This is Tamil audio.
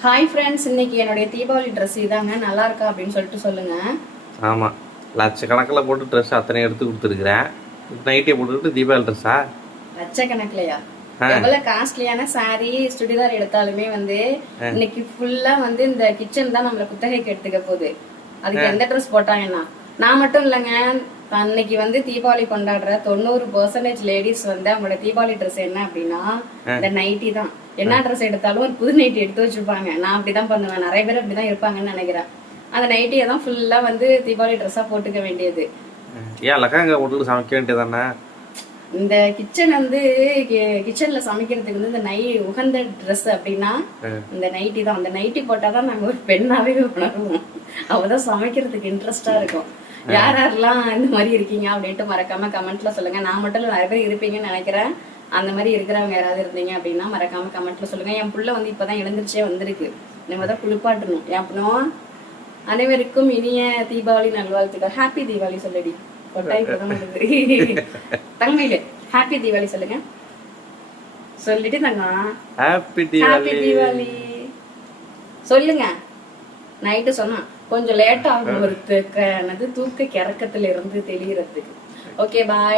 ஹாய் ஃப்ரெண்ட்ஸ், இன்னைக்கு என்னுடைய தீபாவளி ட்ரெஸ் இதாங்க, நல்லா இருக்கா அப்படின்னு சொல்லிட்டு சொல்லுங்க. ஆமாம், லட்சக்கணக்கில் போட்டு ட்ரெஸ் அத்தனை எடுத்து கொடுத்துருக்குறேன். நைட்டே போட்டுக்கிட்டு தீபாவளி ட்ரெஸ்ஸா? லட்சக்கணக்கிலையா? எவ்வளவு காஸ்ட்லியான சாரி சுடிதார் எடுத்தாலுமே வந்து இன்னைக்கு ஃபுல்லா வந்து இந்த கிச்சன் தான் நம்மள குத்தகைக்கு எடுத்துக்க போகுது. அதுக்கு எந்த ட்ரெஸ் போட்டாங்கன்னா, நான் மட்டும் இல்லைங்க, அன்னைக்கு வந்து தீபாவளி கொண்டாடுற 90% லேடிஸ் வந்து அவங்களோட தீபாவளி ட்ரெஸ் என்ன அப்படின்னா இந்த நைட்டி தான். என்ன ட்ரெஸ் எடுத்தாலும் ஒரு புது நைட்டி எடுத்து வச்சிருப்பாங்க. நான் அப்படிதான் பண்ணுவேன், நிறைய பேர் அப்படிதான் இருப்பாங்கன்னு நினைக்கிறேன். அந்த நைட்டியை தான் ஃபுல்லா வந்து தீபாவளி ட்ரெஸ்ஸா போட்டுக்க வேண்டியது. ஏன் லக்காங்க போட்டு சமைக்க வேண்டியதானே? இந்த கிச்சன் வந்து கிச்சன்ல சமைக்கிறதுக்கு வந்து இந்த உகந்த ட்ரெஸ் அப்படின்னா இந்த நைட்டி தான். அந்த நைட்டி போட்டாதான் நாங்க ஒரு பெண்ணாவே உணர்வோம். அவதான் சமைக்கிறதுக்கு இன்ட்ரெஸ்டா இருக்கும். யார் யாரெல்லாம் இந்த மாதிரி இருக்கீங்க அப்படின்ட்டு மறக்காம கமெண்ட்ல சொல்லுங்க. நான் மட்டும் இல்ல, நிறைய பேர் இருப்பீங்கன்னு நினைக்கிறேன். அந்த மாதிரி இருக்கிறவங்க யாராவது இருந்தீங்க அப்படின்னா மறக்காம கமெண்ட்ல சொல்லுங்க. என் புள்ள வந்து இப்பதான் எழுந்திரிச்சே வந்திருக்கு. நம்ம தான் குளிப்பாட்டணும். ஏன் அனைவருக்கும் இனிய தீபாவளி நல்வாழ்த்துக்கள். ஹாப்பி தீபாவளி சொல்லுடி. கொட்டாய் தங்கமையில ஹாப்பி தீபாவளி சொல்லுங்க. சொல்லிட்டு தங்கம் ஹாப்பி தீபாவளி சொல்லுங்க. நைட்டு சொன்னா கொஞ்சம் லேட் ஆகும் ஒரு தூக்க கிறக்கத்துல இருந்து தெளியறதுக்கு. ஓகே, பாய்.